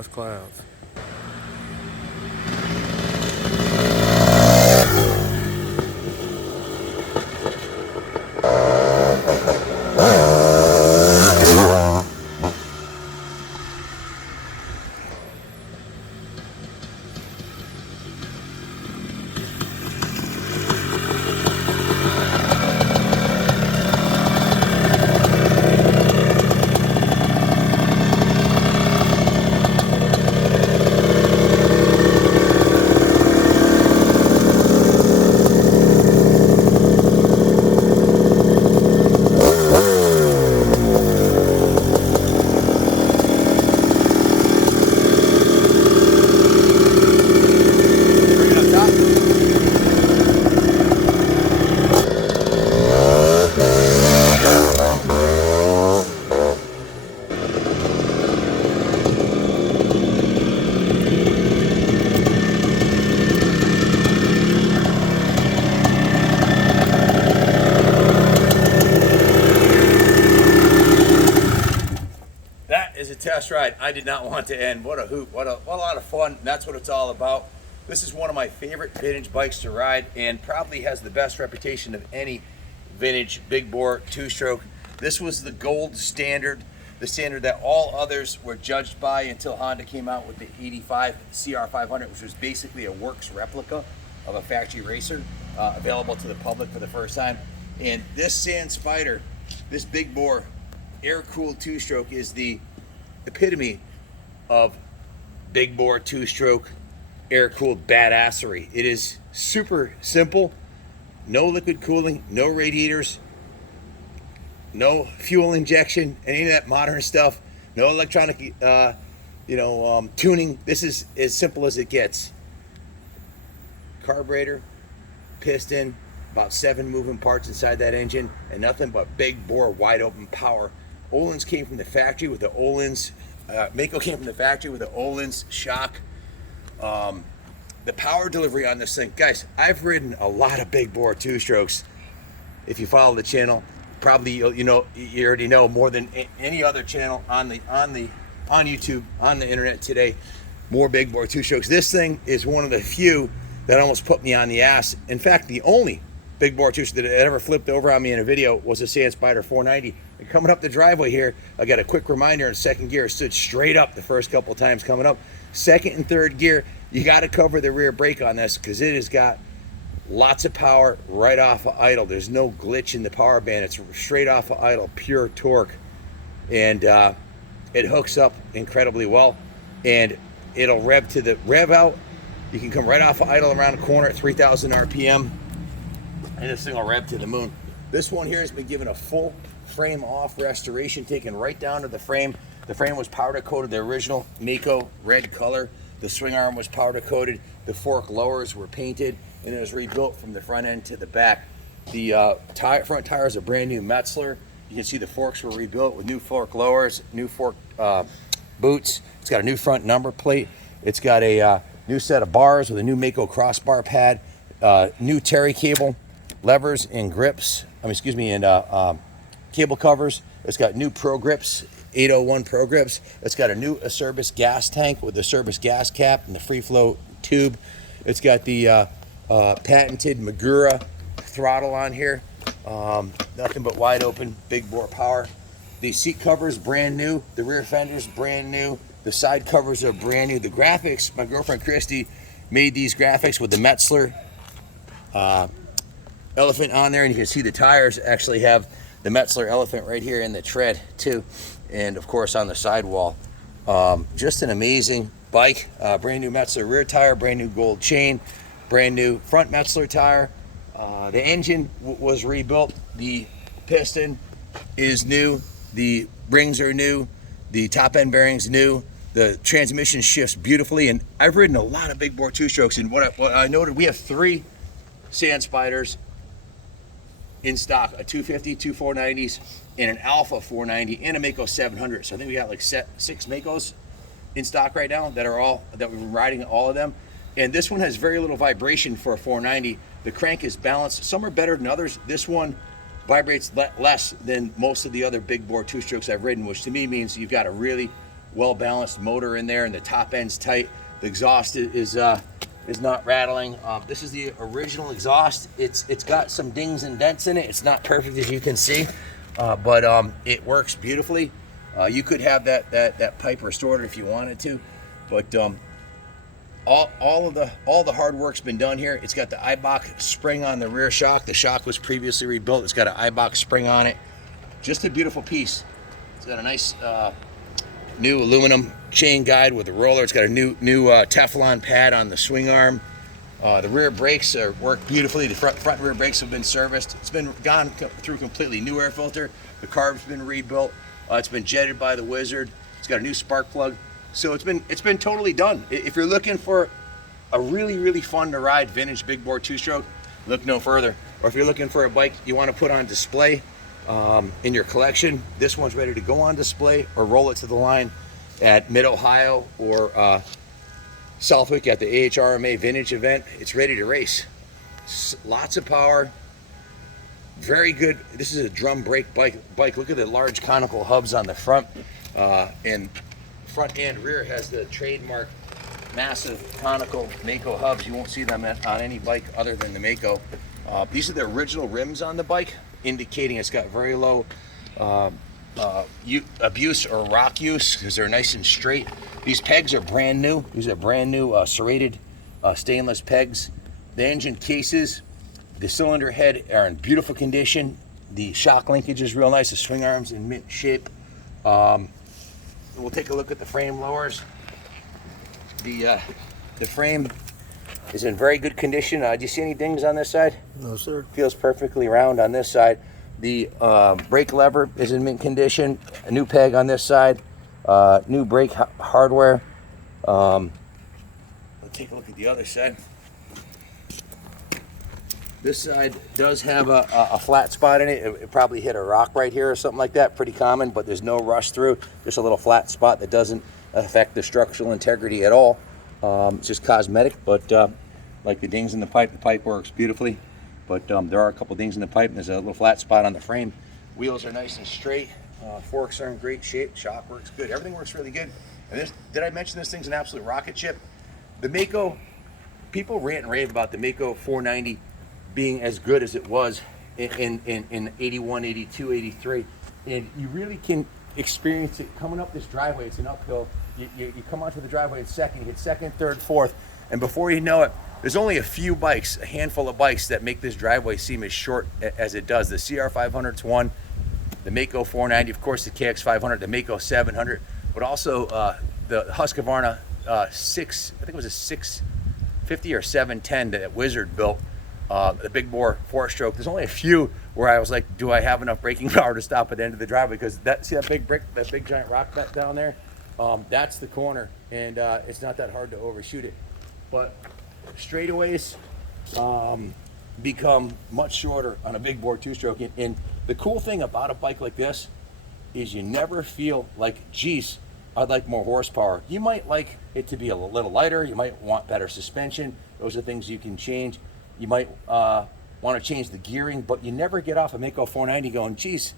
dust clouds. Is a test ride I did not want to end. What a hoot, what a lot of fun. That's what it's all about. This is one of my favorite vintage bikes to ride and probably has the best reputation of any vintage big bore two-stroke. This was the gold standard, the standard that all others were judged by until Honda came out with the 85 CR500, which was basically a works replica of a factory racer, available to the public for the first time. And this Sand Spider, this big bore air-cooled two-stroke, is the epitome of big bore two-stroke air-cooled badassery. It is super simple, no liquid cooling, no radiators, no fuel injection, any of that modern stuff, no electronic tuning. This is as simple as it gets. Carburetor, piston, about 7 moving parts inside that engine, and nothing but big bore wide open power. Öhlins came from the factory with the Öhlins. Maico came from the factory with the Öhlins shock. The power delivery on this thing, guys, I've ridden a lot of big bore two-strokes. If you follow the channel, probably you already know more than any other channel on YouTube, on the internet today, more big bore two-strokes. This thing is one of the few that almost put me on the ass. In fact, the only big bore two-stroke that ever flipped over on me in a video was a Sand Spider 490. And coming up the driveway here, I got a quick reminder in second gear. It stood straight up the first couple of times coming up. Second and third gear, you got to cover the rear brake on this because it has got lots of power right off of idle. There's no glitch in the power band. It's straight off of idle, pure torque. And it hooks up incredibly well. And it'll rev to the rev out. You can come right off of idle around the corner at 3,000 RPM. And this thing will rev to the moon. This one here has been given a full frame off restoration, taken right down to the frame. The frame was powder coated, the original Maico red color. The swing arm was powder coated. The fork lowers were painted, and it was rebuilt from the front end to the back. The front tires are brand new Metzler. You can see the forks were rebuilt with new fork lowers, new fork boots. It's got a new front number plate. It's got a new set of bars with a new Maico crossbar pad, new Terry cable, levers and grips. And cable covers. It's got new Pro Grips, 801 Pro Grips. It's got a new Acerbis gas tank with the Acerbis gas cap and the free flow tube. It's got the patented Magura throttle on here. Nothing but wide open, big bore power. The seat covers brand new. The rear fenders brand new. The side covers are brand new. The graphics, my girlfriend Christy made these graphics with the Metzler elephant on there, and you can see the tires actually have the Metzler elephant right here in the tread too, and of course on the sidewall. Just an amazing bike. Brand new Metzler rear tire, brand new gold chain, brand new front Metzler tire. The engine was rebuilt. The piston is new. The rings are new. The top end bearings new. The transmission shifts beautifully. And I've ridden a lot of big bore two-strokes, and what I noted, we have 3 Sand Spiders in stock, a 250, 2 490s, and an Alpha 490, and a Maico 700. So I think we got like 6 Maicos in stock right now that we've been riding, all of them. And this one has very little vibration for a 490. The crank is balanced. Some are better than others. This one vibrates less than most of the other big bore two-strokes I've ridden, which to me means you've got a really well-balanced motor in there, and the top end's tight. The exhaust is not rattling. This is the original exhaust. It's got some dings and dents in it. It's not perfect, as you can see, but it works beautifully. You could have that pipe restored if you wanted to, but all the hard work's been done here. It's got the Eibach spring on the rear shock. The shock was previously rebuilt. It's got an Eibach spring on it. Just a beautiful piece. It's got a nice new aluminum chain guide with a roller. It's got a new Teflon pad on the swing arm. The rear brakes work beautifully. The front and rear brakes have been serviced. It's been gone through completely new air filter. The carb's been rebuilt. It's been jetted by the Wizard. It's got a new spark plug. So it's been totally done. If you're looking for a really fun to ride vintage big bore two-stroke, look no further. Or if you're looking for a bike you want to put on display in your collection, this one's ready to go on display, or roll it to the line at Mid-Ohio or Southwick at the AHRMA Vintage event. It's ready to race. Lots of power. Very good. This is a drum brake bike. Look at the large conical hubs on the front, and front and rear has the trademark massive conical Maico hubs. You won't see them on any bike other than the Maico. These are the original rims on the bike, indicating it's got very low abuse or rock use, because they're nice and straight. These pegs are brand new. These are brand new serrated stainless pegs. The engine cases, the cylinder head are in beautiful condition. The shock linkage is real nice. The swing arms in mint shape. We'll take a look at the frame lowers. The frame is in very good condition. Do you see any dings on this side? No, sir. Feels perfectly round on this side. The brake lever is in mint condition. A new peg on this side. New brake hardware. We'll take a look at the other side. This side does have a flat spot in it. It probably hit a rock right here or something like that. Pretty common, but there's no rust through. Just a little flat spot that doesn't affect the structural integrity at all. It's just cosmetic, but like the dings in the pipe works beautifully. But there are a couple dings in the pipe, and there's a little flat spot on the frame. Wheels are nice and straight. Forks are in great shape. Shock works good. Everything works really good. And did I mention this thing's an absolute rocket ship? The Maico, people rant and rave about the Maico 490 being as good as it was in 81, 82, 83. And you really can experience it coming up this driveway. It's an uphill. You come onto the driveway in second, you hit second, third, fourth, and before you know it, there's only a few bikes, a handful of bikes, that make this driveway seem as short as it does. The CR500's one, the Maico 490, of course the KX500, the Maico 700, but also the Husqvarna 650 or 710 that Wizard built. The big bore 4-stroke. There's only a few where I was like, do I have enough braking power to stop at the end of the driveway? Because see that big brick, that big giant rock down there? That's the corner, and it's not that hard to overshoot it. But straightaways become much shorter on a big bore 2-stroke. And the cool thing about a bike like this is you never feel like, geez, I'd like more horsepower. You might like it to be a little lighter. You might want better suspension. Those are things you can change. You might want to change the gearing, but you never get off a Maico 490 going, geez,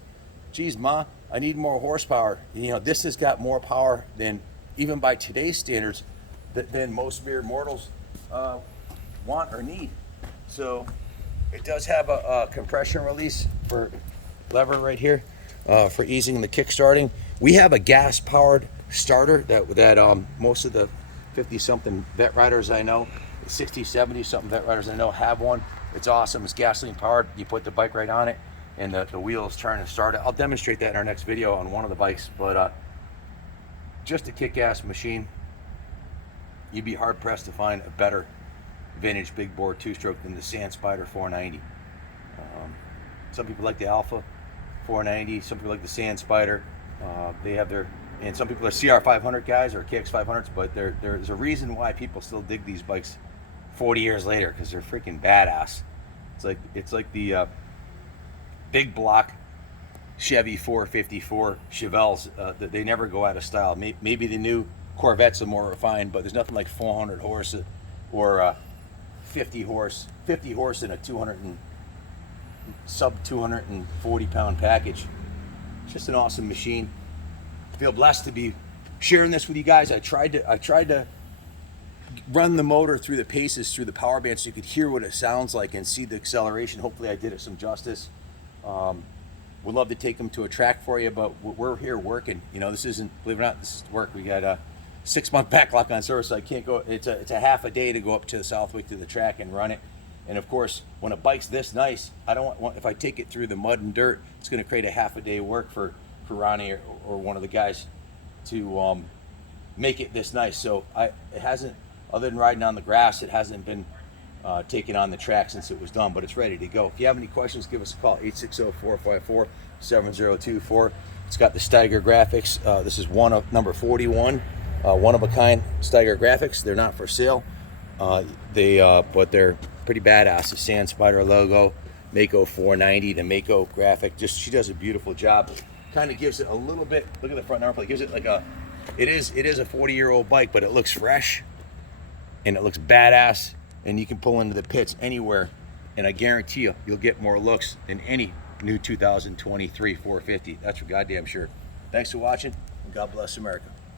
Ma, I need more horsepower. You know, this has got more power than, even by today's standards, than most mere mortals want or need. So it does have a compression release for lever right here for easing the kick starting. We have a gas-powered starter that most of the 50-something vet riders I know, 60, 70 something vet riders I know have one. It's awesome. It's gasoline powered. You put the bike right on it and the wheels turn and start it. I'll demonstrate that in our next video on one of the bikes, but just a kick-ass machine. You'd be hard pressed to find a better vintage big bore 2-stroke than the Sand Spider 490. Some people like the Alpha 490, some people like the Sand Spider. They have their, and some people are CR500 guys or KX500s, but there's a reason why people still dig these bikes 40 years later, because they're freaking badass. It's like the big block Chevy 454 Chevelles that they never go out of style. Maybe the new Corvettes are more refined, but there's nothing like 400 horse or 50 horse in a sub 240 pound package. It's just an awesome machine. I feel blessed to be sharing this with you guys. I tried to run the motor through the paces, through the power band, so you could hear what it sounds like and see the acceleration. Hopefully I did it some justice. Would love to take them to a track for you, but we're here working. You know, this isn't, believe it or not, this is work. We got a 6-month backlog on service, so I can't go. It's a half a day to go up to the Southwick to the track and run it. And of course, when a bike's this nice, I don't want, if I take it through the mud and dirt, it's going to create a half a day work for Ronnie or one of the guys to make it this nice. So it hasn't, other than riding on the grass, it hasn't been taken on the track since it was done, but it's ready to go. If you have any questions, give us a call, 860-454-7024. It's got the Steiger graphics. This is number 41, one of a kind Steiger graphics. They're not for sale, but they're pretty badass. The Sand Spider logo, Maico 490, the Maico graphic. She does a beautiful job. Kind of gives it a little bit, look at the front arm plate, gives it like it is a 40-year-old bike, but it looks fresh and it looks badass. And you can pull into the pits anywhere, and I guarantee you'll get more looks than any new 2023 450. That's for goddamn sure. Thanks for watching, and God bless America.